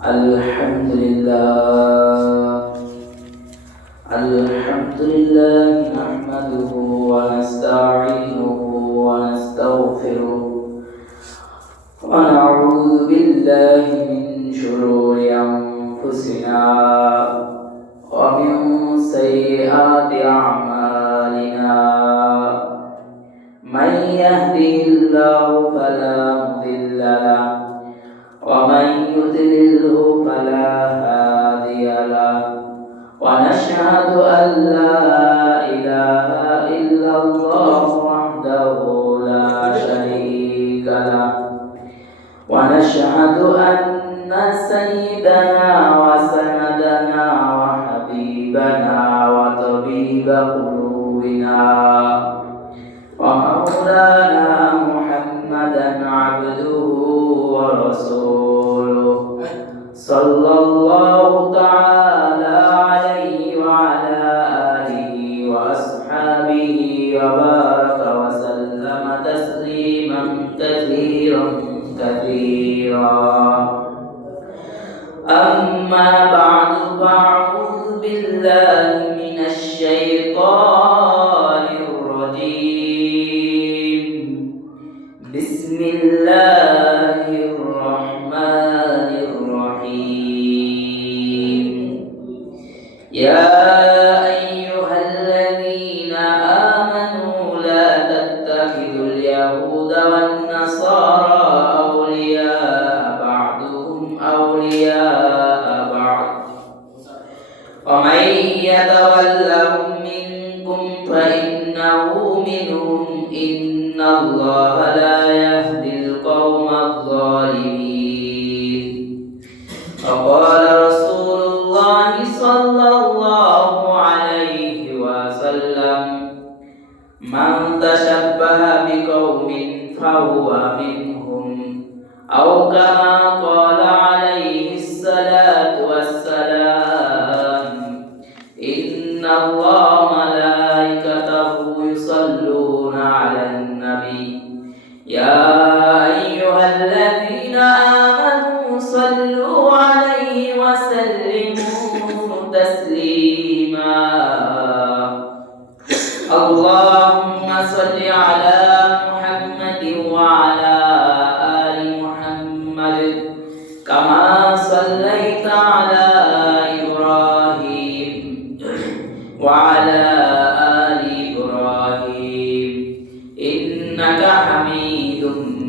الحمد لله نحمده ونستعينه ونستغفره ونعوذ بالله من شرور أنفسنا ومن سيئات أعمالنا من يهده الله فلا مضل له ومن يضلله فلا هادي له ونشهد أن لا إله إلا الله وحده لا شريك له ونشهد أن سيدنا وسندنا وحبيبنا وطبيب قلوبنا ومولانا محمدا عبده ورسوله صلى الله تعالى عليه وعلى آله وأصحابه وبارك وسلم تسليما كثيرا أما بعد فأعوذ بالله من الشيطان الرجيم بسم الله الرحمن الرحيم يا أيها الذين آمنوا لا تتخذوا اليهود والنصارى أولياء بعضهم أولياء بعض ومن يتولهم منكم فإنه منهم إن الله لا يهدي القوم الظالمين وقال رسول الله صلى الله عليه وسلم من تشبه بقوم فهو منهم أو كما قال عليه الصلاة والسلام إن الله ملائكته يصلون على النبي يا أيها الذين آمنوا صلوا عليه وسلموا تسليما اللهم صل على محمد وعلى آل محمد كما صليت على إبراهيم وعلى آل إبراهيم إنك حميد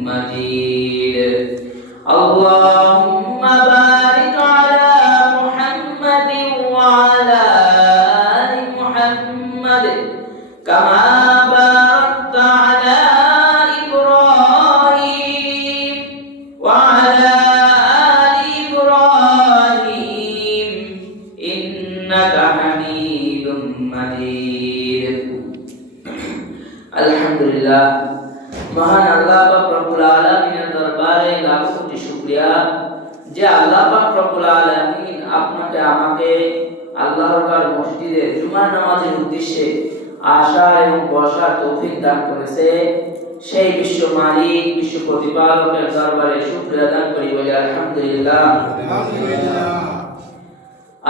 مجيد اللهم بارك على محمد وعلى آل محمد كما باركت على إبراهيم وعلى آل إبراهيم إنك حميد مجيد الحمد لله মহান আল্লাহ পাক রব্বুল আলামিনের দরবারে লাখ কোটি শুকরিয়া যে আল্লাহ পাক রব্বুল আলামিন আপনাকে আমাকে আল্লাহর ঘর মসজিদে জুমার নামাজের উদ্দেশ্যে আসা এবং বসার তৌফিক দান করেছে সেই বিশ্ব মালিক বিশ্ব প্রতিপালকের দরবারে শুকরিয়া দান করি বলি আলহামদুলিল্লাহ।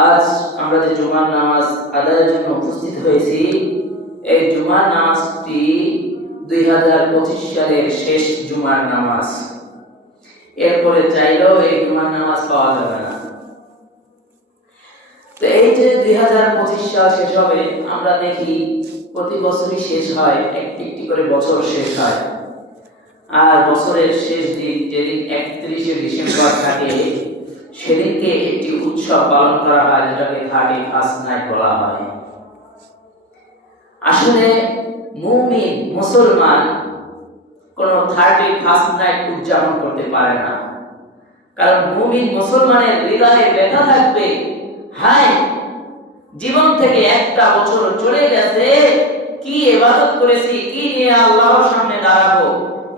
আজ আমরা যে জুমার নামাজ আদায়ের জন্য উপস্থিত হয়েছি এই জুমার নামাজটি 2025 সালের শেষ জুমার নামাজ, এরপরে চাইলেও এই জুমার নামাজ পাওয়া যাবে না। তো এই যে 2025 সাল শেষ হবে, আমরা দেখি প্রতি বছরই শেষ হয়, একটি করে বছর শেষ হয়। আর বছরের শেষ দিন যেদিন 31শে ডিসেম্বর থাকে সেদিনকে একটি উৎসব পালন করা হয় যেটাকে 31st নাইট বলা হয়। আসলে মুমিন মুসলমান কোনো 31st নাইট উদযাপন করতে পারে না, কারণ মুমিন মুসলমানের হৃদয়ে ব্যথা থাকবে, হায় জীবন থেকে একটা বছর চলে গেছে, কি ইবাদত করেছি, কি নিয়ে আল্লাহর সামনে দাঁড়াবো,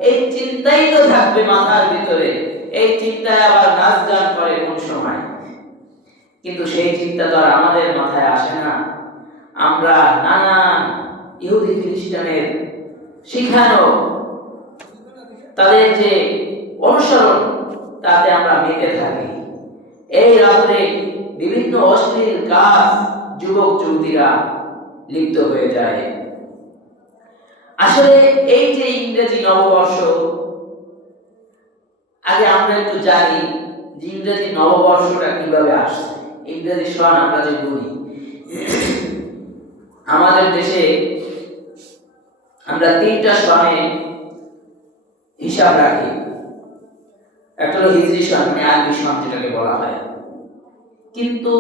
এই চিন্তাই তো থাকবে মাথার ভিতরে। এই চিন্তায় আবার নাচ গান করে কোন সময়, কিন্তু সেই চিন্তা তো আর আমাদের মাথায় আসে না। আমরা নানান ইহুদি খ্রিস্টানের শিখানো তাদের যে অনুসরণ তাতে আমরা মেতে থাকি। এই রাত্রে বিভিন্ন অশ্লীল কাজ যুবক যুবতীরা লিপ্ত হয়ে যায়। আসলে এই যে ইংরেজি নববর্ষ, আগে আমরা একটু জানি যে ইংরেজি নববর্ষটা কিভাবে আসছে। ইংরেজি সন আমরা যে বলি, আমাদের দেশে আমরা 3টা সনে হিসাব রাখি। একটা হলো হিজরি সন, মানে আরবি সন যেটাকে বলা হয়। কিন্তু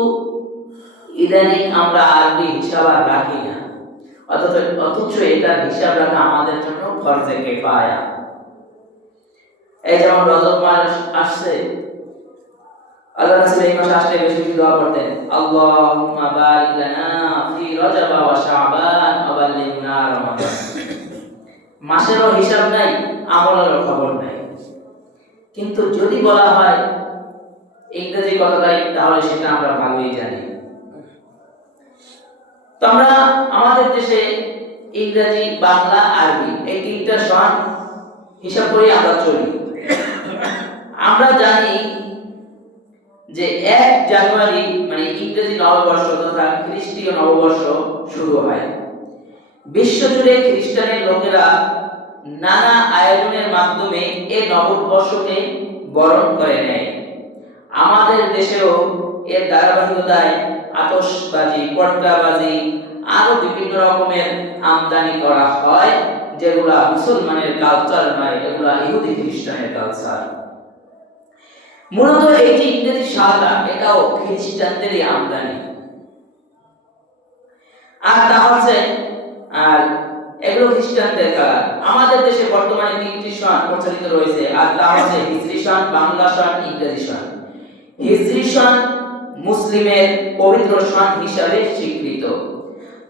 ইদানিং আমরা আরবি হিসাব আর রাখি না, অথচ এটার হিসাব রাখা আমাদের জন্য ফরজে কিফায়া। এই যেমন রজব মাস আসছে, আল্লাহ রাসূল এই মাসে আসলে বেশি বেশি দোয়া করতেন, আল্লাহুম্মা বারিক লানা ফি রজব ওয়া শাবান ওয়া বাল্লিগনা রমাদান। মাসেরও হিসাব নাই, আমলেরও খবর নাই। কিন্তু যদি বলা হয় ইংরেজি কত তারিখ, তাহলে সেটা আমরা ভালোই জানি। তো আমরা আমাদের দেশে ইংরেজি, বাংলা, আরবি এই 3টা সন হিসাব করে আমরা চলি। আমরা জানি যে 1 জানুয়ারি মানে ইংরেজি নববর্ষ তথা খ্রিস্টীয় নববর্ষ শুরু হয়। বিশ্বজুড়ে খ্রিস্টানের লোকেরা নানা আয়োজনের মাধ্যমে এই নববর্ষকে বরণ করে নেয়। আমাদের দেশেও এর ধারাবাহিকতায় আতশবাজি, পটকাবাজি আরো বিভিন্ন রকমের আমদানি করা হয়, যেগুলা মুসলমানের কালচার নয়, এগুলা ইহুদি খ্রিস্টানের কালচার। মূলত এই যে ইংরেজি সালটা, এটাও খ্রিস্টানদেরই আমদানি। আর তা হচ্ছে এগুলো খ্রিস্টানদের কালার। আমাদের দেশে বর্তমানে 3টি সন প্রচলিত রয়েছে, আর তা হচ্ছে হিজরি সন, বাংলা সন, ইংরেজি সন। হিজরি সন মুসলিমের পবিত্র সন হিসাবে স্বীকৃত।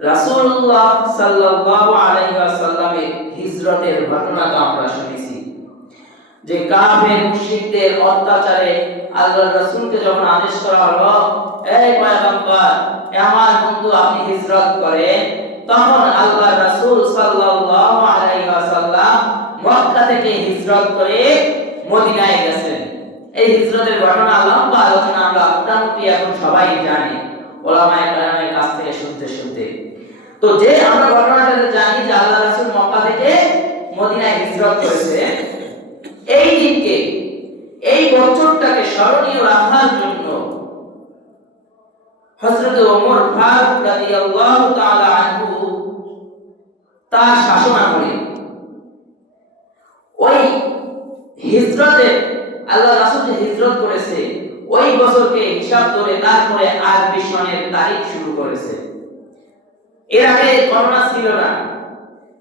রাসূলুল্লাহ সাল্লাল্লাহু আলাইহি ওয়াসাল্লামের হিজরতের ঘটনা তো আমরা শুনেছি, যে কাফের মুশরিকদের অত্যাচারে আল্লাহর রাসূলকে যখন আদেশ করা হলো, এই পয়গম্বর, আমার বন্ধু আপনি হিজরত করেন, তখন আল্লাহর রাসূল সাল্লাল্লাহু আলাইহি ওয়াসাল্লাম মক্কা থেকে হিজরত করে মদিনায় গেছেন। এই হিজরতের ঘটনা লম্বা আলোচনা আমরা মোটামুটি এখন সবাই জানি, ওলামায়ে কেরামের কাছ থেকে শুনতে। তো যে আমরা ঘটনাটা জানি যে আল্লাহর রাসূল মক্কা থেকে মদিনায় হিজরত করেছেন, এই দিনকে, এই বছরটাকে স্মরণীয় রাখার জন্য হযরত ওমর ফারুক রাদিয়াল্লাহু তাআলা আনহু তার শাসনামলে ওই হিজরতে আল্লাহ রাসূল যে হিজরত করেছে ওই বছরকে হিসাব করে তারপরে আরবি সনের তারিখ শুরু করেছে। এর আগে গণনা ছিল না,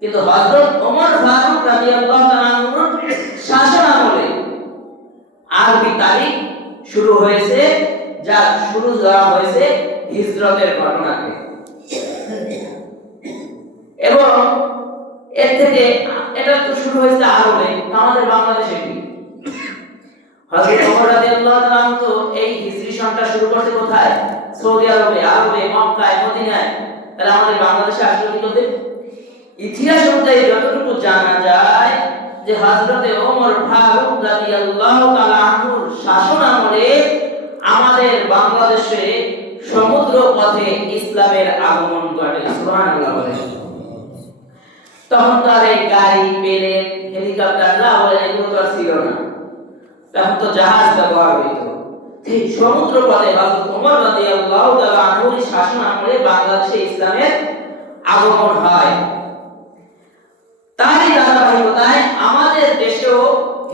কিন্তু হযরত ওমর ফারুক রাদিয়াল্লাহু তাআলা আনহুর শাসনামলে আরবি তারিখ শুরু হয়েছে, যা শুরু দেওয়া হয়েছে হিজরতের ঘটনাকে। এবং এর থেকে এটা তো শুরু হয়েছে আরবে, আমাদের বাংলাদেশে কি হযরত ওমর রাদিয়াল্লাহু তাআলা আনহু তো এই হিজরি সনটা শুরু করতে কোথায়? সৌদি আরবে, মক্কায়, মদিনায়। তাহলে আমাদের বাংলাদেশে আসলে কি করতে? ইতিহাস অনুযায়ী যতটুকু জানা যায় যে হযরত ওমর ফারুক রাদিয়াল্লাহু তাআলা আনহুর শাসনামলে আমাদের বাংলাদেশে সমুদ্র পথে ইসলামের আগমন ঘটে। সুবহানাল্লাহ বলেন। তখন তো আর এই গাড়ি, প্লেন, হেলিকপ্টার এগুলো তো আর ছিল না, তখন তো জাহাজ ব্যবহার হইতো। এই সমুদ্র পথে হযরত ওমর রাদিয়াল্লাহু তাআলা আনহুর শাসনামলে বাংলাদেশে ইসলামের আগমন হয়। তারই ধারাবাহিকতায় আমাদের দেশেও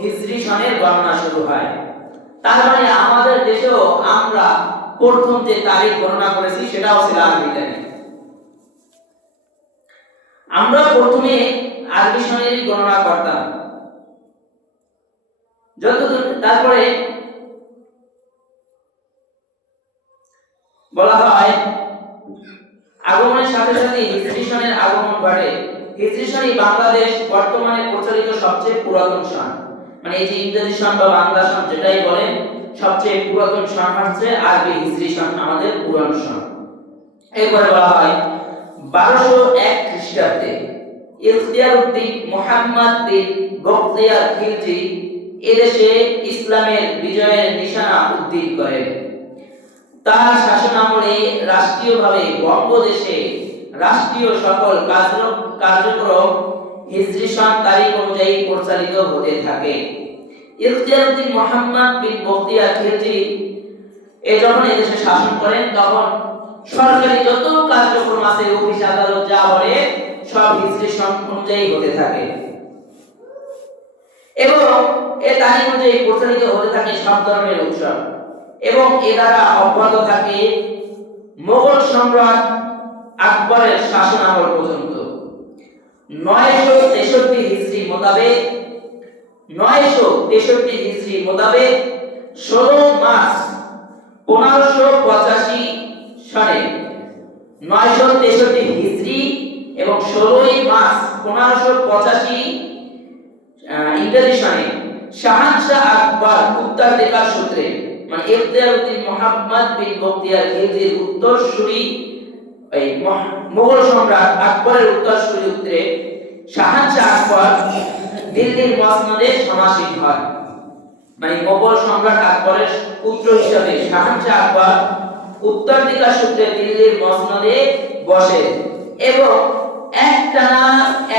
হিজরি সনের গণনা শুরু হয়। তার মানে আমাদের দেশেও আমরা প্রথম যে তারিখ গণনা করেছি সেটাও ছিল আরবি তারিখ। আমরা প্রথমে আরবি সনেরই গণনা করতাম। তারপরে বলা হয় আগমনের সাথে সাথে হিজরি সনের আগমন ঘটে। হিজরি সনই বাংলাদেশ বর্তমানে প্রচলিত সবচেয়ে পুরাতন সন। মানে এই যে ইংরেজি সন বা বাংলা সন যেটাই বলেন, সবচেয়ে পুরাতন সন হচ্ছে আরবি হিজরি সন, আমাদের পুরান সন। এরপরে বলা হয় 1201 খ্রিস্টাব্দে ইখতিয়ারউদ্দিন মুহাম্মদ বিন বখতিয়ার খিলজি এদেশে ইসলামের বিজয়ের নিশানা উদ্দিন করেন। তার শাসনামলে রাষ্ট্রীয়ভাবে বঙ্গদেশে রাষ্ট্রীয় সকল কার্যক্রম হিজরি সন তারিখ অনুযায়ী পরিচালিত হতে থাকে। ইখতিয়ারউদ্দিন মুহাম্মদ বিন বখতিয়ার খিলজি যখন এদেশে শাসন করেন তখন সরকারি যত কার্যক্রম আছে, অফিস আদালত যা বলে সব হিজরি সন অনুযায়ী হতে থাকে এবং এ তারিখ অনুযায়ী পরিচালিত হতে থাকে সব ধরনের উৎসব এবং এ দ্বারা অব্যাহত থাকে মোগল সম্রাট আকবরের শাসনামল পর্যন্ত। 963 হিজরি মোতাবেক 16 মার্চ 1585 সনে 963 হিজরি এবং 16 মার্চ 1585 ইংরেজি সনে শাহানশাহ আকবর উত্তরাধিকার সূত্রে, মানে ইখতিয়ারউদ্দিন মুহাম্মদ বিন বখতিয়ার খিলজির উত্তরসূরি এই মোগল সম্রাট আকবরের উত্তরসূরি সূত্রে শাহানশাহ আকবর দিল্লির মসনদে সমাসীন হন। মানে মোগল সম্রাট আকবরের পুত্র হিসেবে শাহানশাহ আকবর উত্তরাধিকার সূত্রে দিল্লির মসনদে বসে এবং একটানা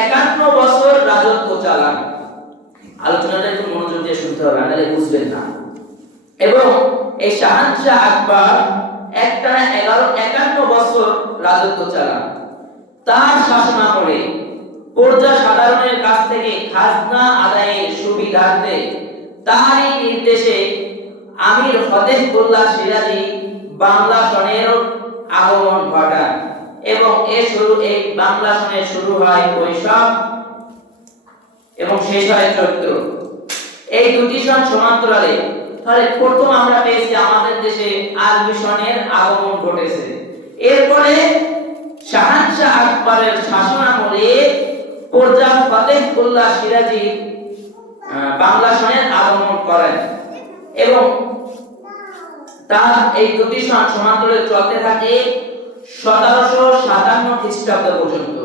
51 বছর রাজত্ব চালান। আলোচনাটা একটু মনোযোগ দিয়ে শুনতে হবে, নাহলে বুঝবেন না। এবং এই শাহানশাহ আকবর একটানা 51 বছর রাজত্ব চালান। তার শাসনামলে প্রজা সাধারণের কাছ থেকে খাজনা আদায়ের সুবিধার্থে তারই নির্দেশে আমির ফতেহুল্লাহ সিরাজি বাংলা সনের আগমন ঘটান এবং এই বাংলা সনের শুরু হয় বৈশাখ এবং শেষ হয় চৈত্র। এই দুটি সন সমান্তরালে, তাহলে প্রথম আমরা পেয়েছি আমাদের দেশে আরবি সনের আগমন ঘটেছে। এরপরে শাহানশাহ আকবরের শাসনামলে প্রজা ফতেহুল্লাহ সিরাজি বাংলা সনের আগমন করেন এবং তার এই দুটি সন সমান্তরালে চলতে থাকে 1757 খ্রিস্টাব্দ পর্যন্ত।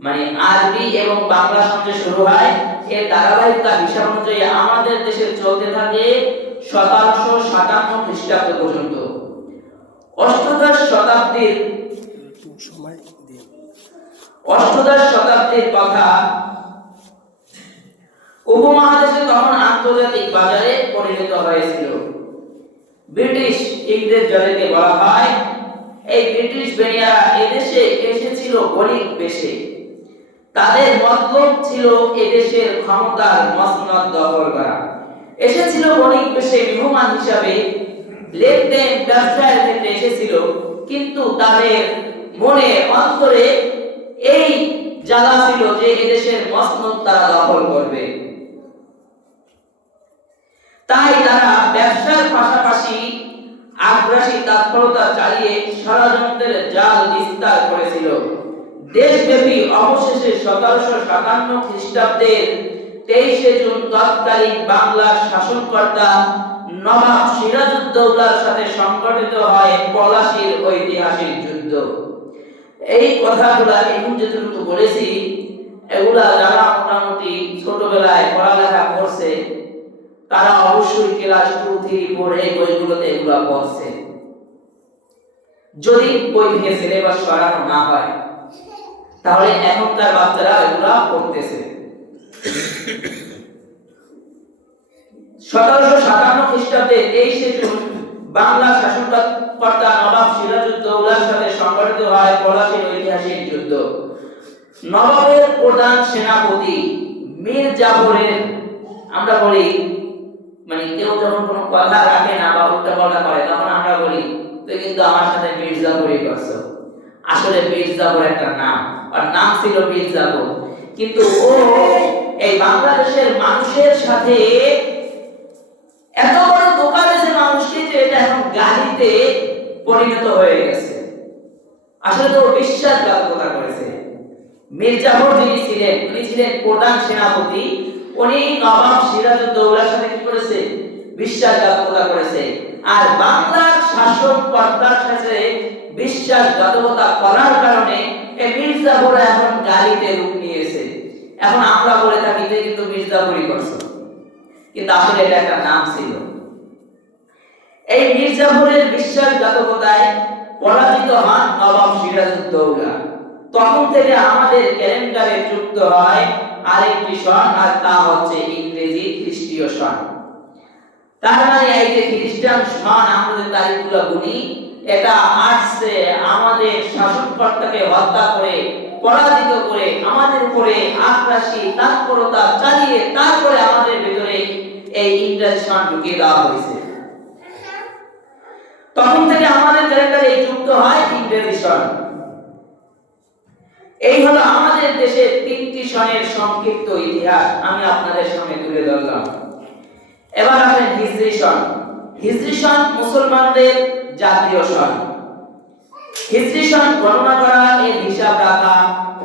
মানে আরবি এবং বাংলা সন যে শুরু হয় এর ধারাবাহিকতা হিসাব অনুযায়ী আমাদের দেশে চলতে থাকে 1757 খ্রিস্টাব্দ পর্যন্ত। অষ্টাদশ শতাব্দীর কথা, উপমহাদেশে তখন আন্তর্জাতিক বাজারে পরিণত হয়েছিল। ব্রিটিশ ইংরেজ যাদেরকে বলা হয়, এই ব্রিটিশ বেনিয়ারা এদেশে এসেছিল বণিক বেশে। তাদের মতলব ছিল এদেশের ক্ষমতার মসনদ দখল করা। এসেছিল বণিক বেশে, মেহমান হিসাবে, লেনদেন ব্যবসায়ের ক্ষেত্রে এসেছিল, কিন্তু তাদের মনে অন্তরে এই জ্বালা ছিল যে এদেশের মসনদ তারা দখল করবে। তাই তারা ব্যবসার পাশাপাশি আগ্রাসী তৎপরতা চালিয়ে ষড়যন্ত্রের জাল বিস্তার করেছিল। দেশব্যাপী অবশেষে 1757 খ্রিস্টাব্দের 23 জুন তৎকালীন বাংলার শাসনকর্তা নবাব সিরাজউদ্দৌলার সাথে সংঘটিত হয় পলাশীর ঐতিহাসিক যুদ্ধ। এই কথাগুলো এখন যেটুকু বলেছি, এগুলা যারা মোটামুটি ছোটবেলায় পড়ালেখা করছে তারা অবশ্যই ক্লাস 2, 3, 4 এই বইগুলোতে এগুলো পড়ছে। যদি বই থেকে সিলেবাস সরানো না হয় তাহলে এখনকার বাচ্চারা এগুলো পড়তেছে। 1757 খ্রিস্টাব্দে 23 জুন বাংলা শাসনকর্তা নবাব সিরাজউদ্দৌলার সাথে সংঘটিত হয় পলাশীর ঐতিহাসিক যুদ্ধ। নবাবের প্রধান সেনাপতি মীর জাফরের, আমরা বলি মানে কেউ যখন কোনো কথা রাখে না বা উল্টাপাল্টা করে তখন আমরা বলি তুই কিন্তু আমার সাথে মীর জাফরই করছো। আসলে মীর জাফর একটা নাম, আর নাম ছিল মীর জাফর, কিন্তু ও এই বাংলাদেশের মানুষের সাথে এত বড় ধোঁকা দিয়েছে মানুষকে যে এটা এখন গালিতে পরিণত হয়ে গেছে। আসলে তো বিশ্বাসঘাতকতা করেছে। মীর জাফর যিনি ছিলেন, উনি ছিলেন প্রধান সেনাপতি। উনি নবাব সিরাজউদ্দৌলার সাথে কি করেছে? বিশ্বাসঘাতকতা করেছে। আর বাংলার শাসনকর্তার সাথে বিশ্বাসঘাতকতা করার কারণে এই মীর জাফর এখন গালিতে রূপ নিয়েছে। এখন আমরা বলে থাকি যে কিন্তু মীর জাফরই করছে, কিন্তু আসলে এটা একটা নাম ছিল। এই মীর জাফরের বিশ্বাসঘাতকতায় পরাজিত হন নবাব সিরাজউদ্দৌলা। তখন থেকে আমাদের ক্যালেন্ডারে যুক্ত হয় আরেকটি সন, আর তা হচ্ছে ইংরেজি খ্রিস্টীয় সন। তার মানে এই যে খ্রিস্টান সন আমাদের তারিখগুলো গুনি, এটা আসছে আমাদের শাসনকর্তাকে হত্যা করে, পরাজিত করে, আমাদের উপরে আগ্রাসী তৎপরতা চালিয়ে তারপরে আমাদের ভিতরে এই ইংরেজি সন ঢুকিয়ে দেওয়া হয়েছে। তখন থেকে আমাদের ক্যালেন্ডারে যুক্ত হয় ইংরেজি সন। এই হলো আমাদের দেশের তিনটি সনের সংক্ষিপ্ত ইতিহাস আমি আপনাদের সামনে তুলে ধরলাম। এবার আসেন হিজরি সন। হিজরি সন মুসলমানদের জাতীয় সন। হিজরি সন গণনা করা, এর হিসাব রাখা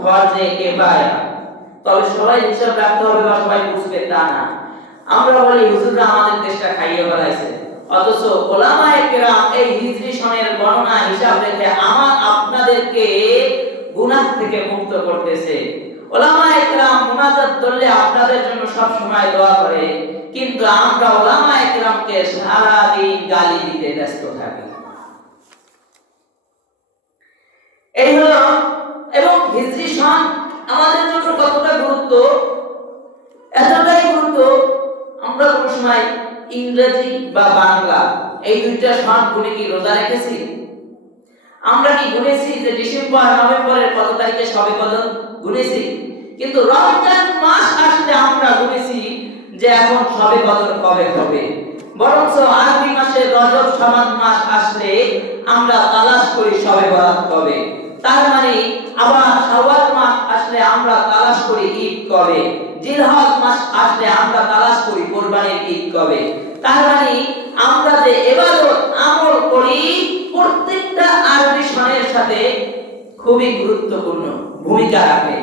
ফরজে কিফায়া। তবে সবাই হিসাব রাখতে হবে বা সবাই বুঝবে তা না। আমরা বলি হুজুররা আমাদের দেশটা খাইয়ে ফেলাইছে, অথচ উলামায়ে কেরাম এই হিজরি সনের গণনা হিসাব রেখে আপনাদেরকে গুনাহ থেকে মুক্ত করতেছে। উলামায়ে কেরাম মুনাজাত করলে আপনাদের জন্য সব সময় দোয়া করে, কিন্তু আমরা উলামায়ে কেরামকে সারা দিন গালি দিতে ব্যস্ত থাকি। এই হলো। এবং হিজরি সন আমাদের জন্য কতটা গুরুত্ব, এতটাই গুরুত্ব আমরা কোন সময় ইংরেজি বা বাংলা এই দুইটা সন গুনে কি রোজা রেখেছি? আমরা কি গুনেছি যে ডিসেম্বর নভেম্বরের কত তারিখে শবে কদর গুনেছি? কিন্তু রমজান মাস আসলে আমরা গুনেছি যে এখন শবে কদর কবে হবে। বরঞ্চ আরবি মাসের রজব শাবান মাস আসলে আমরা তালাশ করি শবে বরাত কবে। তার মানে আবার শাওয়াল মাস আসলে আমরা তালাশ করি ঈদ কবে। জিলহজ মাস আসলে আমরা তালাশ করি কুরবানির ঈদ কবে। তার মানে আমরা যে ইবাদত আমল করি প্রত্যেকটা আরবি সনের সাথে খুবই গুরুত্বপূর্ণ ভূমিকা রাখে।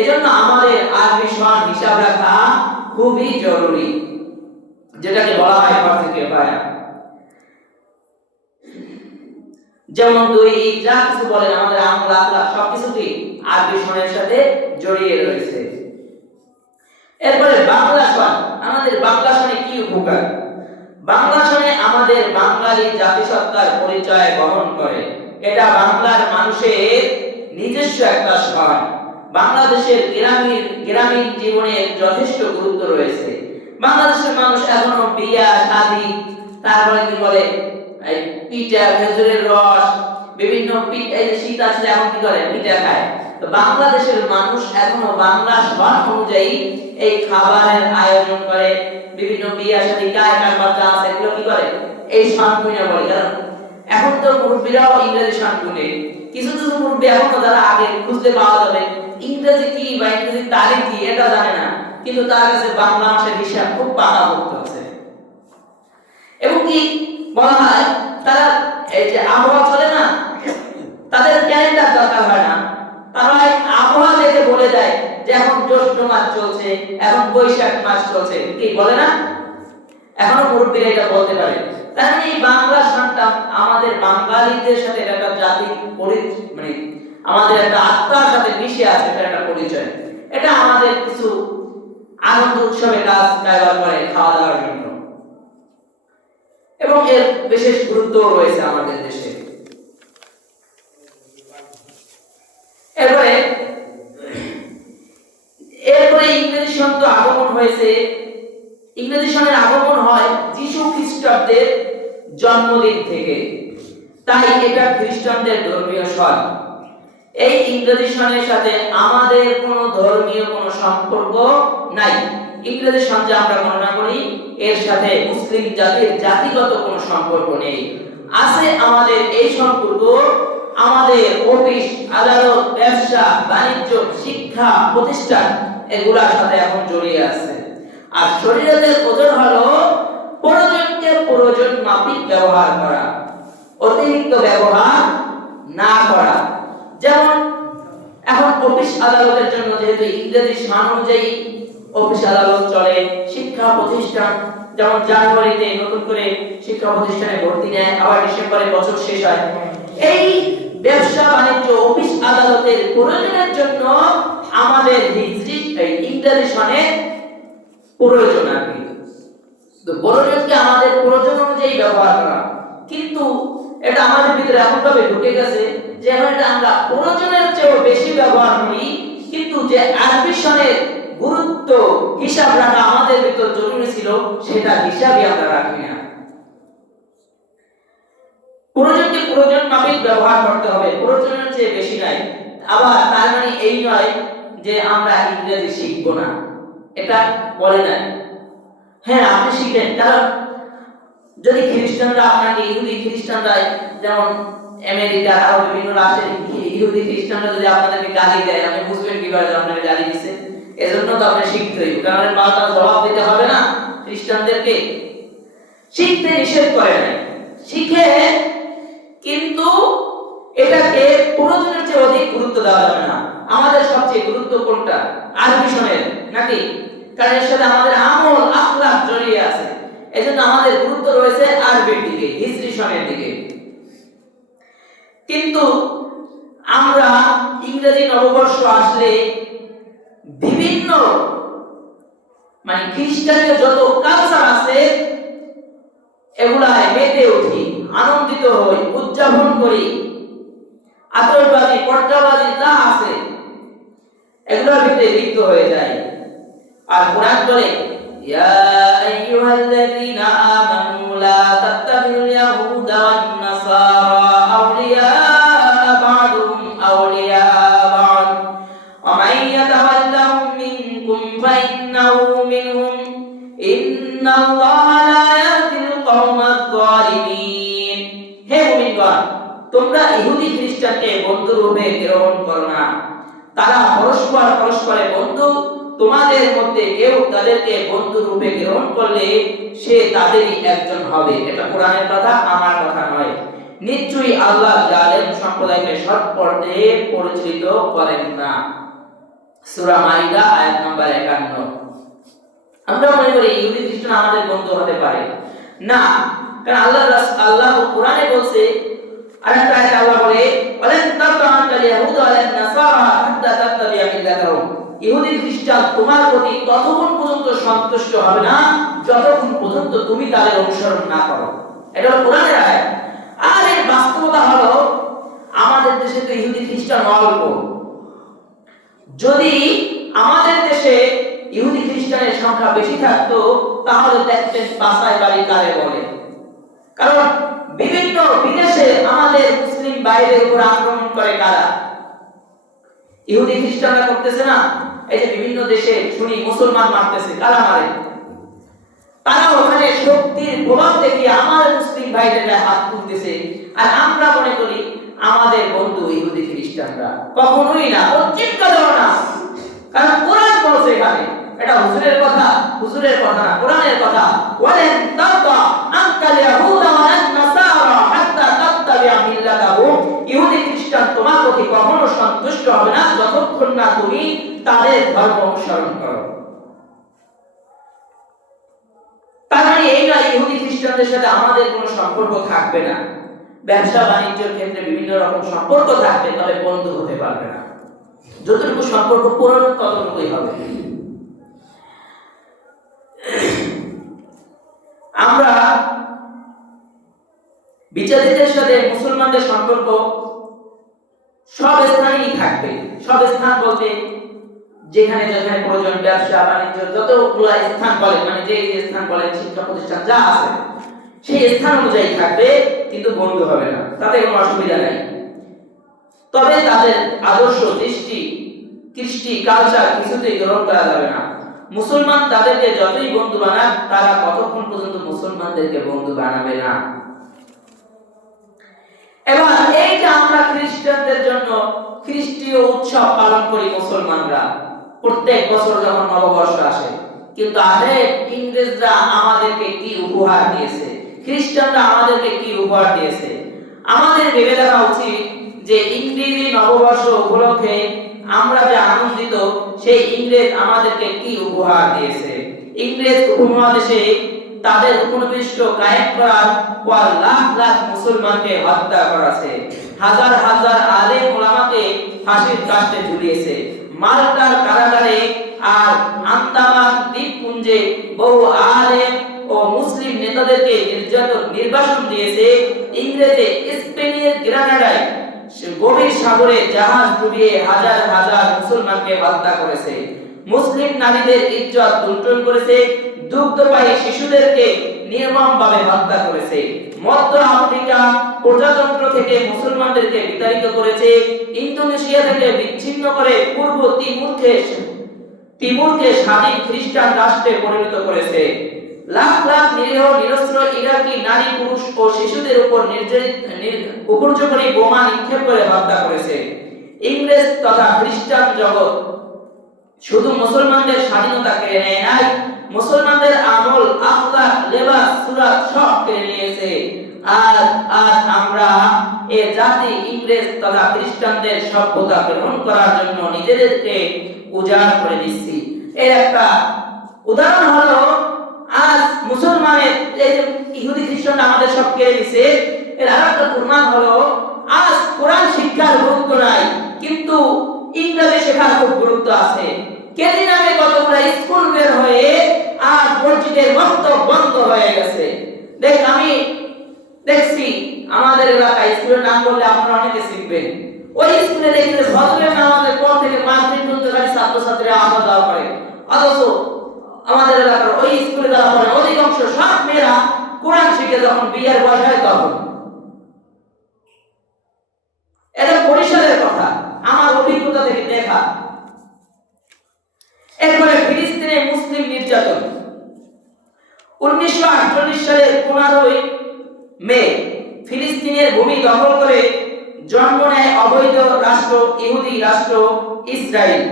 এজন্য আমাদের আরবি সন হিসাব রাখা খুবই জরুরি, যেটাকে বলা হয় ফরজে কিফায়া। যেমন দুই যা কিছু বলেন আমাদের আমল আখলাক সবকিছু কি আরবি সনের সাথে জড়িয়ে রয়েছে। এরপরে বাংলা সন। আমাদের বাংলা সনে কি উপকার? বাংলা সনে আমাদের বাঙালি জাতিসত্তার পরিচয় বহন করে। এটা বাংলার মানুষের নিজস্ব একটা সন। বাংলাদেশের গ্রামীণ জীবনে যথেষ্ট গুরুত্ব রয়েছে। বাংলাদেশের মানুষ এখনো বিয়া শাদী, তারপরে কি বলে পিঠা, খেজুরের রস, বিভিন্ন এই যে শীত আসলে এখন কি করে পিঠা খায়। তো বাংলাদেশের মানুষ এখনো বাংলা সন অনুযায়ী এই খাবারের আয়োজন করে। বিভিন্ন বিয়া শাদী গায়ে কারবার যা আছে এগুলো কি করে এই সন গুণে বলে। কারণ এখন তো মুরব্বীরাও ইংরেজি সন গুণে। কিছু কিছু মুরব্বী এখনো যারা আগে খুঁজতে পাওয়া যাবে ইংরেজি কি বা ইংরেজি তারিখ কি এটা জানে না, কিন্তু তার কাছে বাংলা মাসের হিসাব খুব পাকাপোক্ত আছে। এবং কি বলা হয় তারা এই যে আবহাওয়া চলে না, তাদের ক্যালেন্ডার দরকার হয় না। তারা আবহাওয়া দেখে বলে দেয় যে এখন জ্যৈষ্ঠ মাস চলছে, এখন বৈশাখ মাস চলছে, কি বলে না? এখনো মুরব্বীরা এটা বলতে পারে। তার মানে এই বাংলা সনটা আমাদের বাঙালিদের সাথে একটা জাতির মানে আমাদের একটা আত্মার সাথে মিশে আছে, এটা একটা পরিচয়। এটা আমাদের কিছু আনন্দ উৎসবে কাজ ব্যবহার করে খাওয়া দাওয়ার জন্য, এবং এর বিশেষ গুরুত্ব রয়েছে আমাদের দেশে। এরপরে ইংরেজি সন তো আগমন হয়েছে। ইংরেজি সনের আগমন হয় যিশু খ্রিস্টাব্দের জন্মদিন থেকে, তাই এটা খ্রিস্টানদের ধর্মীয় সন। এই ইংরেজি সনের সাথে আমাদের কোনো ধর্মীয় কোনো সম্পর্ক নাই। ইংরেজি সন যে আমরা গণনা করি এর সাথে মুসলিম জাতির জাতিগত কোনো সম্পর্ক নেই। আছে আমাদের এই সম্পর্ক আমাদের অফিস আদালত ব্যবসা বাণিজ্য শিক্ষা প্রতিষ্ঠান এগুলোর সাথে এখন জড়িয়ে আছে। আর শরীয়তের ওজন হলো প্রয়োজনকে প্রয়োজন মাফিক ব্যবহার করা, অতিরিক্ত ব্যবহার না করা। যেমন এখন অফিস আদালতের জন্য যেহেতু ইংরেজি সন অনুযায়ী অফিস আদালত চলে, শিক্ষা প্রতিষ্ঠান যেমন জানুয়ারিতে নতুন করে শিক্ষা প্রতিষ্ঠানে ভর্তি নেয়, আবার ডিসেম্বরে বছর শেষ হয়। এই ব্যবসা বাণিজ্য অফিস আদালতের প্রয়োজনের জন্য আমাদের হিজরি ইংরেজি সনের প্রয়োজন আছে। তো প্রয়োজনকে আমাদের প্রয়োজন অনুযায়ী ব্যবহার করা, এটা আমাদের ভিতরে এমন ভাবে ঢুকে গেছে যে এখন এটা আমরা প্রয়োজনের চেয়েও বেশি ব্যবহার করি, কিন্তু যে আরবি সনের গুরুত্ব হিসাব রাখা আমাদের ভিতর জরুরি ছিল সেটা হিসাবই আমরা রাখি না। প্রয়োজনকে প্রয়োজন মাফিক ব্যবহার করতে হবে, প্রয়োজনের চেয়ে বেশি নাই। আবার তার মানে এই নয় যে আমরা ইংরেজি শিখবো না, এটা বলে না। হ্যাঁ, আপনি শিখেন, কারণ যদি খ্রিস্টানরা আপনাকে, ইহুদি খ্রিস্টানরা যেমন আমেরিকার আরো বিভিন্ন রাষ্ট্রের ইহুদি খ্রিস্টানরা যদি আপনাদেরকে গালি দেয়, আপনি বুঝবেন কিভাবে আপনাকে গালি দিচ্ছে? এজন্য তো আপনি শিখতে হইব, কারণ পাল্টা জবাব দিতে হবে না। খ্রিস্টানদেরকে শিখতে নিষেধ করে নাই, শিখে, কিন্তু এটাকে প্রয়োজনের চেয়ে অধিক গুরুত্ব দেওয়া যাবে না। আমাদের সবচেয়ে গুরুত্ব কোনটা? আরবি সনের, নাকি? কারণ এর সাথে আমাদের আমল আখলাক জড়িয়ে আছে, এজন্য আমাদের গুরুত্ব রয়েছে আরবির দিকে, হিজরি সনের দিকে। কিন্তু আমরা ইংরেজি নববর্ষ আসলে বিভিন্ন খ্রিস্টানীয় যত কালচার আছে এগুলায় মেতে উঠি, আনন্দিত হই, উদযাপন করি, আতশবাজি, পটকাবাজি যা আছে এগুলোর ভিতরে লিপ্ত হয়ে যায়। আর কোরআন বলে, ইয়া আইয়ুহাল্লাযীনা আমানু লা তাত্তাবিউল ইয়াহুদা ওয়ান নাসারা আউলিয়া বা'দুহুম আউলিয়া বা'দ ওয়া মান ইয়াতাওয়াল্লাহুম মিনকুম ফাইন্নাহু মিনহুম ইন্নাল্লাহা লা ইয়াহদিল কওমায যালিমিন। হে মুমিনগণ, তোমরা ইহুদি খ্রিস্টানকে বন্ধু রূপে গ্রহণ করো না, তারা পরস্পরের বন্ধু। তোমাদের মধ্যে কেউ তাদেরকে বন্ধু রূপে গ্রহণ করলে সে তাদেরই একজন হবে। এটা কোরআনের কথা, আমার কথা নয়। নিশ্চয়ই আল্লাহ জালেম সম্প্রদায়কে সৎ পথে পরিচালিত করেন না। সূরা মাইদা আয়াত নম্বর 51। আমরা মনে করি ইহুদি খ্রিস্টান আমাদের বন্ধু হতে পারে না, কারণ আল্লাহ কোরআনে বলছে, আরেকটা আয়াতে আল্লাহ বলে, ওয়ালান তাতাআল ইয়াহুদা ওয়ালান নাসারা হাত্তা তাত্তাবিআ মিল্লাতাহুম। ইহুদি খ্রিস্টান তোমার প্রতি ততক্ষণ পর্যন্ত সন্তুষ্ট হবে না যতক্ষণ পর্যন্ত তুমি তাদের অনুসরণ না করো। এটা হলো কোরআনের আয়াত। আর এর বাস্তবতা হলো আমাদের দেশে তো ইহুদি খ্রিস্টান অল্প। যদি আমাদের দেশে ইহুদি খ্রিস্টানের সংখ্যা বেশি থাকতো তাহলে দেখতেন বাসায় বাড়ি কারে বলে। কারণ বিভিন্ন বিদেশে আমাদের মুসলিম ভাইদের উপর আক্রমণ করে কারা? ইহুদি খ্রিস্টানরা করতেছে না? এই যে বিভিন্ন দেশে শুনি মুসলমান মারতেছে, কারা মারে? তারা ওখানে শক্তির প্রভাব দেখিয়ে আমাদের মুসলিম ভাইদের হাত তুলতেছে। আর আমরা মনে করি আমাদের বন্ধু ইহুদি খ্রিস্টানরা। কখনোই না, চিন্তাও না। কারণ কোরআন বলছে এখানে, এটা হুজুরের কথা না, কোরআনের কথা। ওয়ালান তারদা আনকাল ইয়াহুদা ওয়ালান নাসারা হাত্তা তাত্তাবিআ মিল্লাতাহুম। ইহুদি খ্রিস্টান তোমার প্রতি কখনো সন্তুষ্ট হবে না যতক্ষণ না তুমি তাদের ধর্ম অনুসরণ করো। তার মানে এই নয় ইহুদি খ্রিস্টানদের সাথে আমাদের কোনো সম্পর্ক থাকবে না। ব্যবসা বাণিজ্যের ক্ষেত্রে বিভিন্ন রকম সম্পর্ক থাকবে, তবে বন্ধু হতে পারবে না। যতটুকু সম্পর্ক পুরনো ততটুকুই হবে। আমরা বিচারীদের সাথে মুসলমানদের সম্পর্ক সব স্থানেই থাকবে। সব স্থান বলতে যেখানে যেখানে প্রয়োজন, ব্যবসা বাণিজ্য যতগুলো স্থান বলেন, যে স্থান বলেন, শিক্ষা প্রতিষ্ঠান যা আছে সেই স্থান অনুযায়ী থাকবে, কিন্তু বন্ধু হবে না, তাতে কোনো অসুবিধা নাই। তবে তাদের আদর্শ, দৃষ্টি, কৃষ্টি, কালচার কিছুতেই গ্রহণ করা যাবে না। মুসলমান তাদেরকে যতই বন্ধু বানাক, তারা কতক্ষণ পর্যন্ত মুসলমানদেরকে বন্ধু বানাবে না। এবার এই যে আমরা খ্রিস্টানদের জন্য খ্রিস্টীয় উৎসব পালন করি মুসলমানরা, প্রত্যেক বছর যখন নববর্ষ আসে, কিন্তু আরে ইংরেজরা আমাদেরকে কি উপহার দিয়েছে, খ্রিস্টানরা আমাদেরকে কি উপহার দিয়েছে? আমাদের ভেবে দেখা উচিত যে ইংরেজি নববর্ষ উপলক্ষে আমরা যে আনন্দিত, সেই ইংরেজ আমাদেরকে কি উপহার দিয়েছে। ইংরেজ উপমহাদেশে তাদের উপনিবেশ কায়েম করার পর লাখ লাখ মুসলমানকে হত্যা করেছে, হাজার হাজার আলেম ওলামাকে ফাঁসির কাস্টে ঝুলিয়েছে, মাল্টার কারাগারে আর আন্দামান দ্বীপপুঞ্জে বহু আলেম ও মুসলিম নেতাদেরকে নির্বাসন দিয়েছে। ইংরেজে স্পেনের গ্রানাডায় গভীর সাগরে জাহাজ ডুবিয়ে হাজার হাজার মুসলমানকে হত্যা করেছে। মুসলিম নারীদের ইজ্জত লুণ্ঠন করেছে, দুগ্ধপায়ী শিশুদেরকে নির্মমভাবে হত্যা করেছে। মধ্য আফ্রিকা প্রজাতন্ত্র থেকে মুসলমানদেরকে বিতাড়িত করেছে। ইন্দোনেশিয়া থেকে বিচ্ছিন্ন করে পূর্ব তিমুরকে স্বাধীন খ্রিস্টান রাষ্ট্রে পরিণত করেছে। লাখ লাখ নিরীহ নিরস্ত্র ইরাকি নারী পুরুষ ও শিশুদের উপর উপর্যুপরি বোমা নিক্ষেপ করে হত্যা করেছে। ইংরেজ তথা খ্রিস্টান জগৎ শুধু মুসলমানদের স্বাধীনতা কেড়ে নেয় নাই, মুসলমানদের আমল, আখলাক, লেবাস, সুরাত সব কেড়ে নিয়েছে। আর আজ আমরা এ জাতি ইংরেজ তথা খ্রিস্টানদের সভ্যতা গ্রহণ করার জন্য নিজেদেরকে উজাড় করে দিচ্ছি। এর একটা উদাহরণ হলো আজ মুসলমানের এই যে ইহুদি খ্রিস্টান আমাদের সব কেড়ে দিছে, এর আরেকটা প্রমাণ হলো আজ কোরআন শিক্ষার গুরুত্ব নাই, কিন্তু ইংরেজি শেখার খুব গুরুত্ব আছে। কেজি নামে কতগুলো স্কুল বের হয়ে আর মসজিদের বক্তব্য বন্ধ হয়ে গেছে। আমি দেখছি আমাদের এলাকায় স্কুলের নাম বললে আপনারা অনেকে শিখবেন। ওই স্কুলে দেখলে ফজরের নামাজের পর থেকে মাগরিব পর্যন্ত খালি ছাত্রছাত্রীরা আওয়াজ দেওয়া করে, অথচ আমাদের এলাকার ওই স্কুলে যারা পড়ে অধিকাংশ সব মেয়েরা কোরআন শিখে যখন বিয়ের বয়স হয় তখন। এটা পরিসরের কথা, আমার অভিজ্ঞতা থেকে দেখা। এরপরে ফিলিস্তিনে মুসলিম নির্যাতন। 1948 সালের 15 মে ফিলিস্তিনের ভূমি দখল করে জন্ম নেয় অবৈধ রাষ্ট্র ইহুদি রাষ্ট্র ইসরায়েল।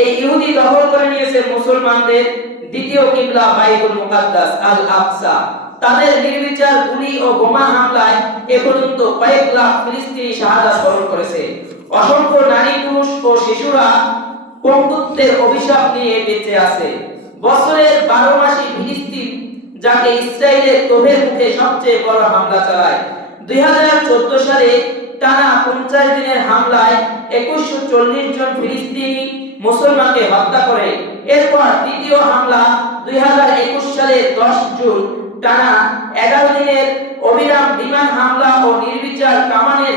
এই ইহুদি দখল করে নিয়েছে মুসলমানদের দ্বিতীয় কিবলা বাইতুল মুকাদ্দাস আল আকসা। তাদের নির্বিচার গুলি ও বোমা হামলায় এ পর্যন্ত কয়েক লাখ ফিলিস্তিনি শাহাদাত বরণ করেছে। অসংখ্য নারী পুরুষ ও শিশুরা পঙ্গুত্বের অভিশাপ নিয়ে বেঁচে আছে। বছরের 12 মাসে ফিলিস্তিন যাকে ইসরায়েলের তোহের মুখে সবচেয়ে বড় হামলা চালায়। 2014 সালে টানা 50 দিনের হামলায় 2140 জন ফিলিস্তিনি মুসলমানকে হত্যা করে। এরপর দ্বিতীয় হামলা 2021 সালের 10 জুন টানা 11 দিনের অবিরাম বিমান হামলা ও নির্বিচার কামানের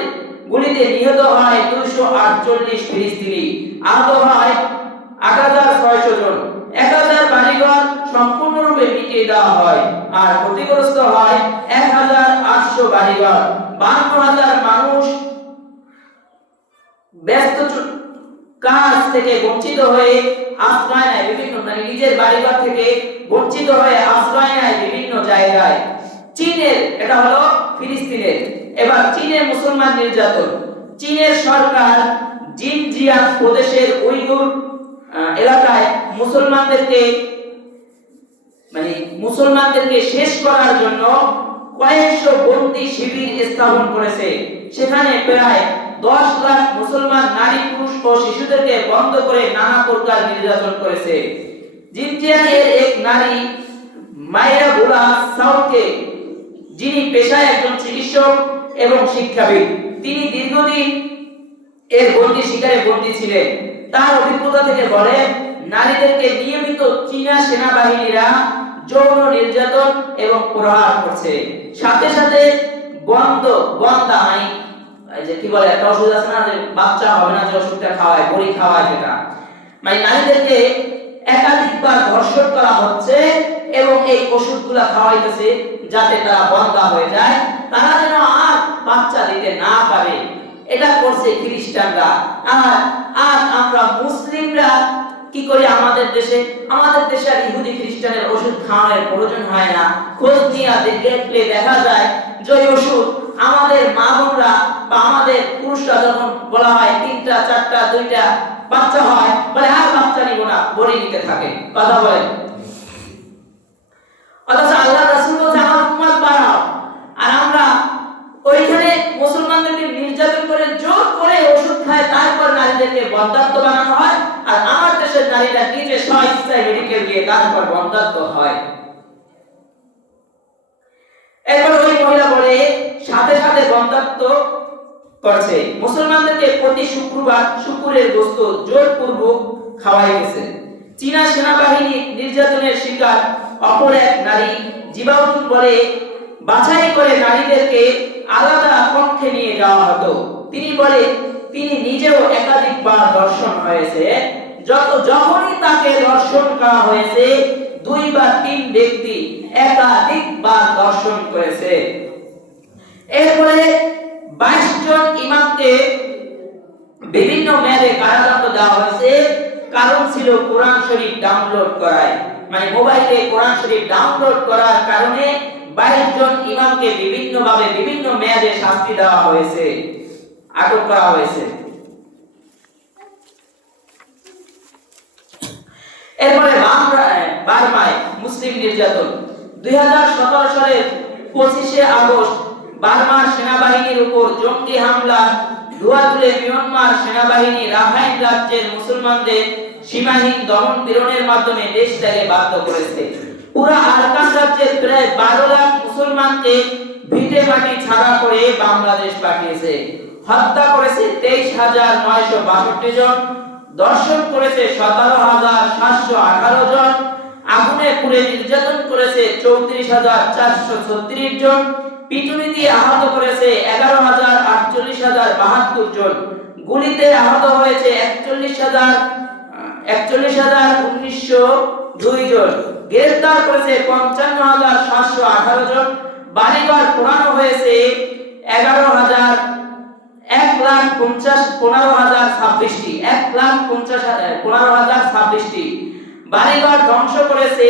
গুলিতে নিহত হয় 248 ফিলিস্তিনি, আহত হয় 8600 জন। 1000 বাড়িঘর সম্পূর্ণরূপে মিটিয়ে দেওয়া হয় আর ক্ষতিগ্রস্ত হয় 1800 বাড়িঘর। 52000 মানুষ ব্যস্ত কাজ থেকে বঞ্চিত হয়ে আশ্রয় নেয় বিভিন্ন, নিজের বাড়িঘর থেকে বঞ্চিত হয়ে আশ্রয় নেয় বিভিন্ন জায়গায়। চীনের, এটা হলো ফিলিস্তিনের। এবার চীনের মুসলমান নির্যাতন। চীনের সরকার জিনজিয়াং প্রদেশের উইগুর এলাকায় মুসলমানদেরকে শেষ করার জন্য কয়েকশো বন্দী শিবির স্থাপন করেছে। সেখানে প্রায় 10 লাখ মুসলমান নারী পুরুষ ও শিশুদেরকে বন্ধ করে নানা প্রকার নির্যাতন করেছে। জিনজিয়াং এর এক নারী মাইরা বুলা সাউকে, যিনি পেশায় একজন চিকিৎসক এবং শিক্ষাবিদ, তিনি দীর্ঘদিন এর বন্দী শিকারে বন্দী ছিলেন। তার অভিজ্ঞতা থেকে বলে, নারীদেরকে নিয়মিত চীনা সেনাবাহিনীরা যৌন নির্যাতন এবং প্রহার করছে। সাথে সাথে বন্দা এই যে কি বলে একটা ওষুধ আছে না, যে বাচ্চা হবে না যে ওষুধটা খাওয়ায়, বড়ি খাওয়ায়, যেটা নারীদেরকে একাধিকবার ধর্ষণ করা হচ্ছে এবং এই ওষুধগুলা খাওয়াইতেছে যাতে তারা বন্দা হয়ে যায়, তারা যেন আর বাচ্চা দিতে না পারে। এটা করছে খ্রিস্টানরা। আর আজ আমরা মুসলিমরা কি করি? আমাদের দেশে আর ইহুদি খ্রিস্টানের ওষুধ খাওয়ানোর প্রয়োজন হয় না। খোঁজ নিয়ে দেখলে দেখা যায় যে ওষুধ আমাদের মা বোনরা বা আমাদের পুরুষরা যখন বলা হয় 3টা 4টা 2টা বাচ্চা হয়, বলে আর বাচ্চা নিব না, বড়ি নিতে থাকে। কথা বলেন। অথচ আল্লাহ রাসূল বলছে আমার উম্মত বাড়াও, আর আমরা ওইখানে মুসলমানদেরকে নির্যাতন করে জোর করে ওষুধ খায়, তারপর নারীদেরকে বন্ধাত্ম বানানো হয়। আর আমার দেশের নারীরা নিজে স্বেচ্ছায় মেডিকেল গিয়ে তারপর বন্ধাত্ম হয়। এরপর ওই মহিলা বলে সাথে সাথে বন্ধাত্ব করছে। মুসলমানদেরকে প্রতি শুক্রবার শুকুরের গোশত জোরপূর্বক খাওয়াইতেছে। চীনা সেনাবাহিনী নির্যাতনের শিকার অপর এক নারী জিবাউদ্দিন বলে, বাছাই করে নারীদেরকে আলাদা কক্ষে নিয়ে যাওয়া বলে তিনি নিজেও একাধিকবার দর্শন হয়েছে। যখনই তাকে দর্শন করা হয়েছে 2 বা 3 ব্যক্তি একাধিকবার দর্শন করেছে। এরপরে 22 জন ইমামকে বিভিন্ন মেয়াদে কারাদণ্ড দেওয়া হয়েছে। কারণ ছিল কোরআন শরীফ ডাউনলোড করায়, মানে মোবাইলে কোরআন শরীফ ডাউনলোড করার কারণে 22 জন ইমামকে বিভিন্নভাবে বিভিন্ন মেয়াদে শাস্তি দেওয়া হয়েছে, আটক করা হয়েছে। এরপরে বার্মায় মুসলিম নির্যাতন। 2017 সালের 25শে আগস্ট বার্মার সেনাবাহিনীর উপর জঙ্গি হামলা ধোঁয়া তুলে মিয়ানমার সেনাবাহিনী রাখাইন রাজ্যের মুসলমানদের সীমাহীন দমন পীড়নের মাধ্যমে দেশ ত্যাগে বাধ্য করেছে। পুরো আরাকান রাজ্যের প্রায় 12 লাখ মুসলমানকে ভিটে মাটি ছাড়া করে বাংলাদেশ পাঠিয়েছে। হত্যা করেছে 23,962 জন, দর্শন করেছে 17,718 জন, আগুনে পুড়ে নির্যাতন করেছে 34,436 জন, পিটুনি দিয়ে আহত করেছে 11,48,072 জন, গুলিতে আহত হয়েছে 41,1902 জন, গ্রেফতার করেছে 55,718 জন, বাড়িঘর পোড়ানো হয়েছে 1,15,026টি, বাড়িঘর ধ্বংস করেছে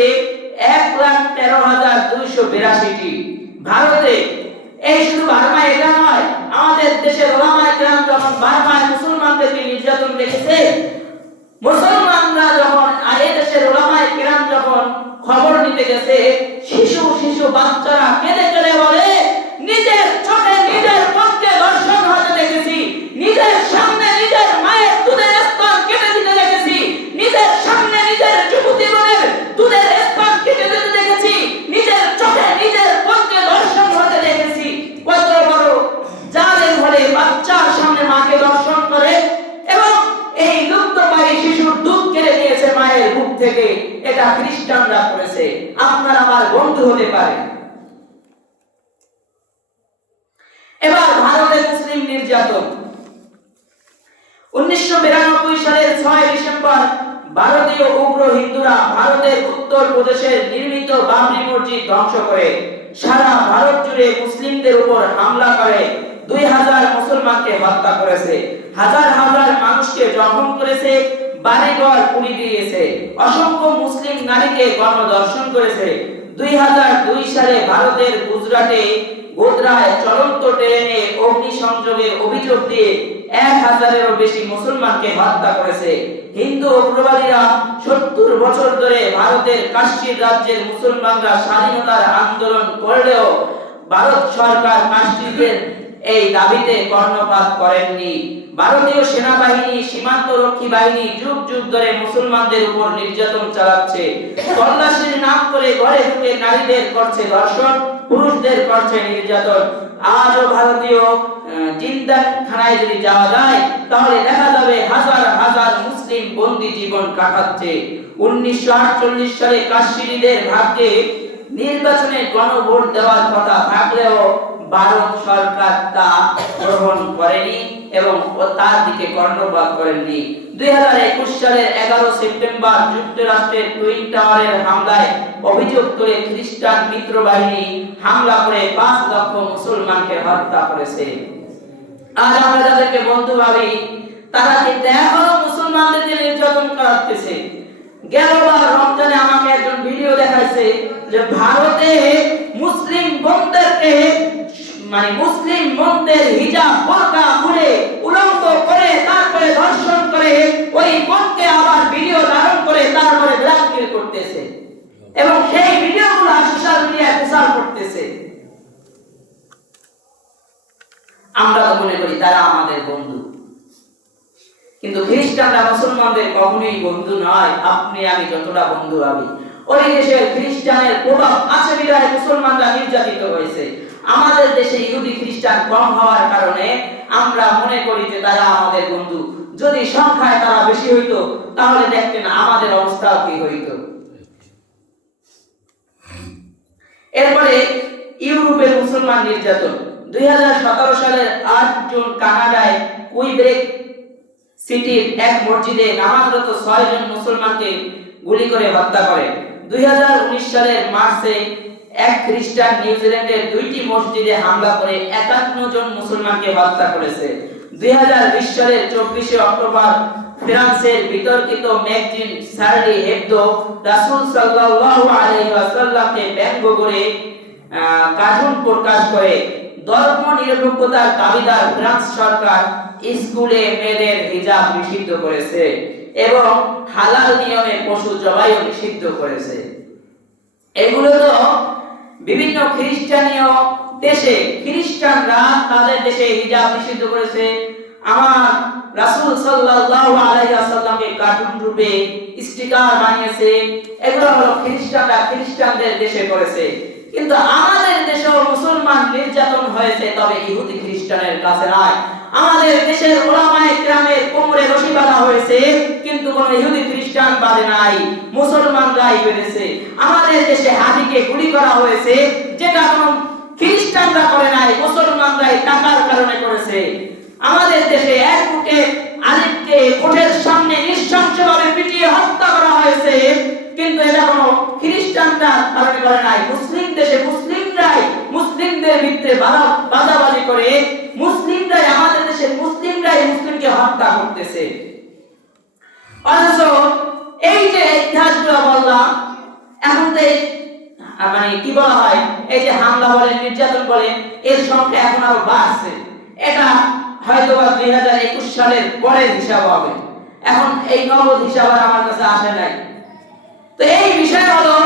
1,13,282টি। ভারতে এই শুধু বার্মায় এটা নয়, আমাদের দেশের ওলামায়ে কেরাম যখন বার্মায় মুসলমানদেরকে নির্যাতন দেখেছে, মুসলমানরা যখন এই দেশের ওলামায়ে কেরাম যখন খবর নিতে গেছে, শিশু বাচ্চারা কেঁদে কেঁদে বলে নিজের চোখে নিজের পক্ষে দর্শন হতে দেখেছি, নিজের সামনে নিজের মায়ের দুধের স্তন কেটে দিতে দেখেছি, নিজের সামনে নিজের যুবতী বোনের দুধের স্তন কেটে দিতে দেখেছি, নিজের চোখে নিজের পক্ষে দর্শন হতে দেখেছি। কত বড় জালেম হলে বাচ্চার সামনে মাকে দর্শন করে এবং এই লুপ্তপ্রায় শিশুর দুধ কেড়ে নিয়েছে মায়ের বুক থেকে। এটা খ্রিস্টানরা করেছে, আপনার আমার বন্ধু হতে পারে। এবার ভারতের মুসলিম নির্যাতন। 1992 সালের 6 ডিসেম্বর ভারতীয় উগ্র হিন্দুরা ভারতের উত্তর প্রদেশের নির্মিত বাবরি মসজিদ ধ্বংস করে সারা ভারত জুড়ে মুসলিমদের উপর হামলা করে 2000 মুসলমানকে হত্যা করেছে, হাজার হাজার মানুষকে জখম করেছে, বাড়িঘর পুড়িয়ে দিয়েছে, অসংখ্য মুসলিম নারীকে গণধর্ষণ করেছে। 2002 সালে ভারতের গুজরাটে গোধরায় চলন্ত ট্রেনে অগ্নিসংযোগের অভিযোগ দিয়ে 1000-এরও বেশি মুসলমানকে হত্যা করেছে। হিন্দু উগ্রবাদীরা 70 বছর ধরে ভারতের কাশ্মীর রাজ্যের মুসলমানরা স্বাধীনতার আন্দোলন করলেও ভারত সরকার কাশ্মীরের এই দাবিতে কর্ণপাত করেননি। ভারতীয় সেনাবাহিনী, সীমান্ত রক্ষী বাহিনী যুগ যুগ ধরে মুসলমানদের উপর নির্যাতন চালাচ্ছে। তল্লাশির নাম করে ঘরে ঢুকে নারীদের করছে ধর্ষণ, পুরুষদের করছে নির্যাতন। আজও ভারতীয় জিন্দাখানায় যদি যাওয়া যায় তাহলে দেখা যাবে হাজার হাজার মুসলিম বন্দী জীবন কাটাচ্ছে। 1948 সালে কাশ্মীরিদের ভাগ্যে নির্বাচনে গণভোট দেওয়ার কথা থাকলেও ভারত সরকার তা গ্রহণ করেনি এবং তার দিকে কর্ণপাত করেননি। 2021 সালের 11 সেপ্টেম্বর যুক্তরাষ্ট্রের টুইন টাওয়ারের হামলায় অভিযোগ করে খ্রিস্টান মিত্র বাহিনী হামলা করে 5 লক্ষ মুসলমানকে হত্যা করেছে। আজ আমরা যাদেরকে বন্ধু ভাবি, তারা কিন্তু এখনো মুসলমানদেরকে নির্যাতন করাচ্ছে। গেলবার রমজানে আমাকে একজন ভিডিও দেখাইছে যে ভারতে মুসলিম বোনদেরকে মুসলিম বোনদের হিজাব বোরকা খুলে উলঙ্গ করে তারপরে ধর্ষণ করে ওই বোনকে আবার ভিডিও ধারণ করে তারপরে ব্ল্যাকমেল করতেছে এবং সেই ভিডিওগুলো সোশ্যাল মিডিয়ায় প্রচার করতেছে। আমরা তো মনে করি তারা আমাদের বন্ধু, কিন্তু খ্রিস্টানরা মুসলমানদের কখনোই বন্ধু নয়। আপনি আমি যতটা বন্ধু ভাবি, ওই দেশের খ্রিস্টানের প্রভাব আছে বিধায় মুসলমানরা নির্যাতিত হয়েছে। আমাদের দেশে ইহুদি খ্রিস্টান কম হওয়ার কারণে আমরা মনে করি যে তারা আমাদের বন্ধু। যদি সংখ্যায় তারা বেশি হইতো তাহলে দেখতেন আমাদের অবস্থাও কি হইতো। এরপরে ইউরোপের মুসলমান নির্যাতন। 2017 সালের 8 জুন কানাডায় সিটির এক মসজিদে নামাজরত 6 জন মুসলমানকে গুলি করে হত্যা করে। 2019 সালের মার্চে এক খ্রিস্টান নিউজিল্যান্ডের 2টি মসজিদে হামলা করে 51 জন মুসলমানকে হত্যা করেছে। 2020 সালের 24 অক্টোবর ফ্রান্সের বিতর্কিত ম্যাগাজিন শার্লি হেবদো রাসূল সাল্লাল্লাহু আলাইহি ওয়াসাল্লামকে ব্যঙ্গ করে কার্টুন প্রকাশ করে। ধর্ম নিরপেক্ষতার দাবিদার ফ্রান্স সরকার স্কুলে মেয়েদের হিজাব নিষিদ্ধ করেছে এবং হালাল নিয়মে পশু জবাইও নিষিদ্ধ করেছে। এগুলো তো বিভিন্ন খ্রিস্টানীয় দেশে খ্রিস্টানরা তাদের দেশে হিজাব নিষিদ্ধ করেছে। আমার রাসূল সাল্লাল্লাহু আলাইহি ওয়াসাল্লামকে কার্টুন রূপে স্টিকার বানিয়েছে। এগুলো হলো খ্রিস্টানরা খ্রিস্টানদের দেশে করেছে। কিন্তু আমাদের দেশেও মুসলমান নির্যাতন হয়েছে, তবে ইহুদি খ্রিস্টানের কাছে নয়। আমাদের দেশের উলামায়ে কেরামের কোমরে রশি বাঁধা হয়েছে, কিন্তু কোন ইহুদি খ্রিস্টান বাঁধে নাই, মুসলমানরাই বেঁধেছে। আমাদের দেশে হাদিকে গুলি করা হয়েছে, যেটা কোন খ্রিস্টানরা করে নাই, মুসলমানরাই টাকার কারণে করেছে। আমাদের দেশে এক বুকে আলিমকে কোর্টের সামনে নৃশংসভাবে পিটিয়ে হত্যা করা হয়েছে, কিন্তু এটা কোনো খ্রিস্টানরা কারণে করে নাই। মুসলিম দেশে মুসলিমরাই মুসলিমদের ভিতরে বাধাবাধি করে, মুসলিমরাই আমাদের দেশে মুসলিমরাই মুসলিমকে হত্যা করতেছে। অথচ এই যে ইতিহাসগুলো বললাম, এখন তো মানে কি বলা হয়, এই যে হামলা বলেন নির্যাতন বলেন, এর সংখ্যা এখন আরো বাড়ছে। এটা হয়তো 2021 সালের পরের হিসাব হবে, এখন এই নগদ হিসাব আমার কাছে আসে নাই। তো এই বিষয় হলো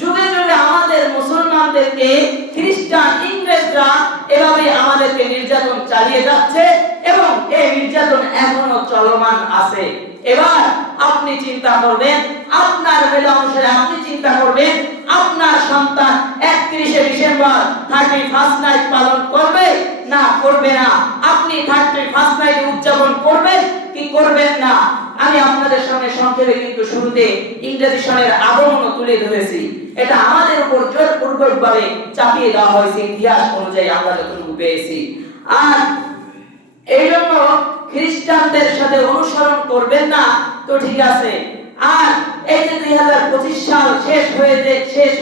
যুগে যুগে আমাদের মুসলমানদেরকে খ্রিস্টান ইংরেজরা এভাবে আমাদেরকে নির্যাতন চালিয়ে যাচ্ছে এবং এই নির্যাতন এখনো চলমান আছে। এবার আপনি চিন্তা করবেন, আপনার বেলা অনুসারে আপনি চিন্তা করবেন, আপনার সন্তান 31শে ডিসেম্বর 31st নাইট পালন করবে না করবে না? আপনি 31st নাইট উদযাপন করবেন কি করবেন না? আমি আপনাদের সামনে সংক্ষেপে কিন্তু শুরুতে ইংরেজি সনের আগমন তুলে ধরেছি। এটা আমাদের উপর জোরপূর্বকভাবে চাপিয়ে দেওয়া হয়েছে ইতিহাস অনুযায়ী আমরা যতটুকু পেয়েছি। আর এই জন্য খ্রিস্টানদের সাথে অনুসরণ করবেন না তো ঠিক আছে। আর এই যে 2025 সাল শেষ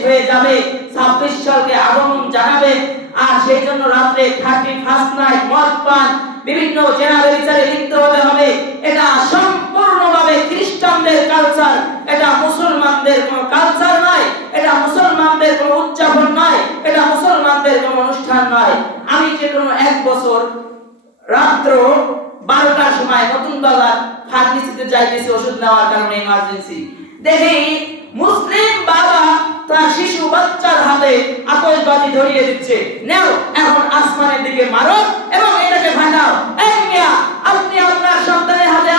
হয়ে যাবে, 26 সালকে আগমন জানাবে, আর সেই জন্য রাতে 31st নাইট মদ পান বিভিন্ন জেনারেল বিচারে লিপ্ত হতে হবে। এটা সম্পূর্ণভাবে খ্রিস্টানদের কালচার, এটা মুসলমানদের কোনো কালচার নয়, এটা মুসলমানদের কোনো উদযাপন নয়, এটা মুসলমানদের কোনো অনুষ্ঠান নয়। আমি যে কোনো এক বছর রাত্র 12টার সময় নতুন বাজার ফার্মেসিতে যাইতেছি ওষুধ নেওয়ার কারণে ইমার্জেন্সি, দেখি মুসলিম বাবা তার শিশু বাচ্চার হাতে আতশবাজি ধরিয়ে দিচ্ছে, নাও এখন আসমানের দিকে মারো এবং এটাকে ফাটাও। এই মিয়া, আপনি আপনার সন্তানের হাতে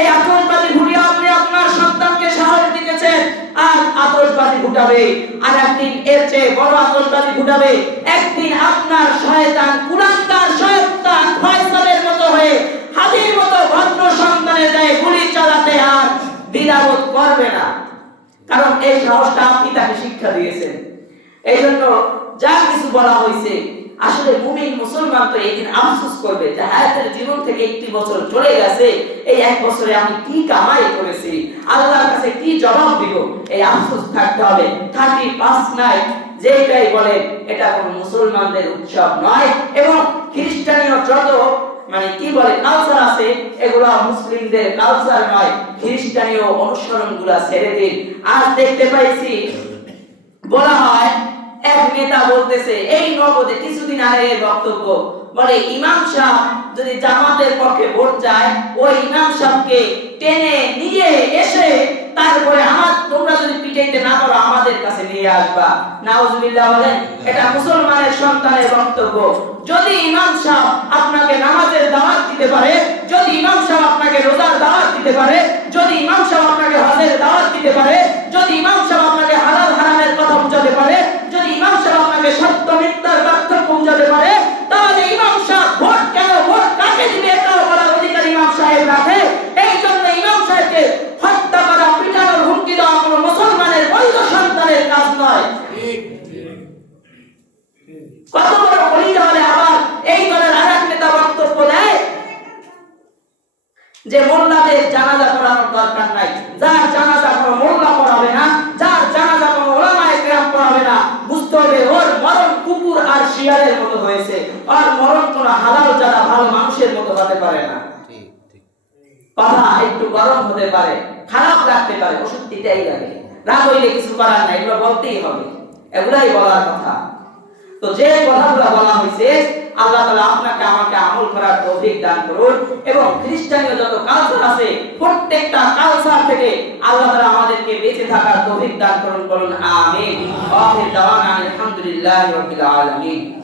এই আতশবাজি ফুটিয়ে আপনি আপনার সন্তানকে সাহস দিতেছেন আর আতশবাজি ফুটাবে, আর একদিন এর চেয়ে বড় আতশবাজি ফুটাবে। একদিন আপনার শয়তান কুলাঙ্গার শয়তান ফয়সালের মতো হয়ে হাদির মতো ভদ্র সন্তানের গায়ে গুলি চালাতে আর দ্বিধাবোধ করবে না, কারণ এই সাহসটা আপনি তাকে শিক্ষা দিয়েছেন। এই জন্য যা কিছু বলা হয়েছে, আসলে মুমিন মুসলমান তো এই দিন আফসোস করবে যে হায়াতের জীবন থেকে একটি বছর চলে গেছে, এই এক বছরে আমি কি কামাই করেছি, আল্লাহর কাছে কি জবাব দিব, এই আফসোস থাকতে হবে। 31st নাইট যেটাই বলে এটা কোনো মুসলমানদের উৎসব নয়, এবং খ্রিস্টানীয় যত মানে কি বলে কালচার আছে এগুলো মুসলিমদের কালচার নয়, খ্রিস্টানীয় অনুসরণগুলো ছেড়ে দিন। আজ দেখতে পাইছি বলা হয় এক নেতা বলতেছে, এই নগদে কিছুদিন আগে বক্তব্য বলে ইমাম সাহেব যদি জামাতের পক্ষে ভোট চায়, ওই ইমাম সাহেবকে টেনে নিয়ে এসে তারপরে তোমরা যদি পিটাইতে না পারো আমাদের কাছে নিয়ে আসবা। নাউজুবিল্লাহ বলেন, এটা মুসলমানের সন্তানের বক্তব্য। যদি ইমাম সাহেব আপনাকে নামাজের দাওয়াত দিতে পারে, যদি ইমাম সাহেব আপনাকে রোজার দাওয়াত দিতে পারে, যদি ইমাম সাহেব আপনাকে হজের দাওয়াত দিতে পারে, যদি ইমাম সাহেব আপনাকে হালাল হারামের কথা বুঝাতে পারে, যদি ইমাম সাহেব আপনাকে সত্য মিথ্যার পার্থক্য বুঝাতে পারে, তাহলে ইমাম সাহেব ভোট কেন, ভোট কাকে দিবে এটাও বলার অধিকার ইমাম সাহেব রাখে। এই জন্য ইমাম সাহেবকে হত্যা করা, পিটানোর হুমকি দেওয়া কোনো মুসলমানের বৈধ সন্তানের কাজ নয়। কত বড় কলিজা হলে আবার এই দলের আরেক নেতা বক্তব্য দেয় যে মোল্লাদের যাদের জানাজা পড়ানোর দরকার নাই, যার জানাজা কোনো মোল্লা পড়াবে না, যার জানাজা কোনো উলামায়ে কেরাম পড়াবে না, বুঝতে হবে ওর মরণ কুকুর আর শিয়ালের মতো হয়েছে, আর মরণ কোনো হালাল জানা ভালো মানুষের মতো হতে পারে না। কথা একটু গরম হতে পারে, খারাপ লাগতে পারে, ওষুধ দিতেই লাগে, রাগ হইলে কিছু করার নাই, এগুলো বলতেই হবে, এগুলাই বলার কথা। তো যে কথাগুলো বলা হয়েছে আল্লাহ তাআলা আপনাকে আমাকে আমল করার তৌফিক দান করুন, এবং খ্রিস্টানীয় যত কালচার আছে প্রত্যেকটা কালচার থেকে আল্লাহ তাআলা আমাদেরকে বেঁচে থাকার তৌফিক দান করুন, বলুন আমিন। আখির দাওয়ানা আলহামদুলিল্লাহি রাব্বিল আলামিন।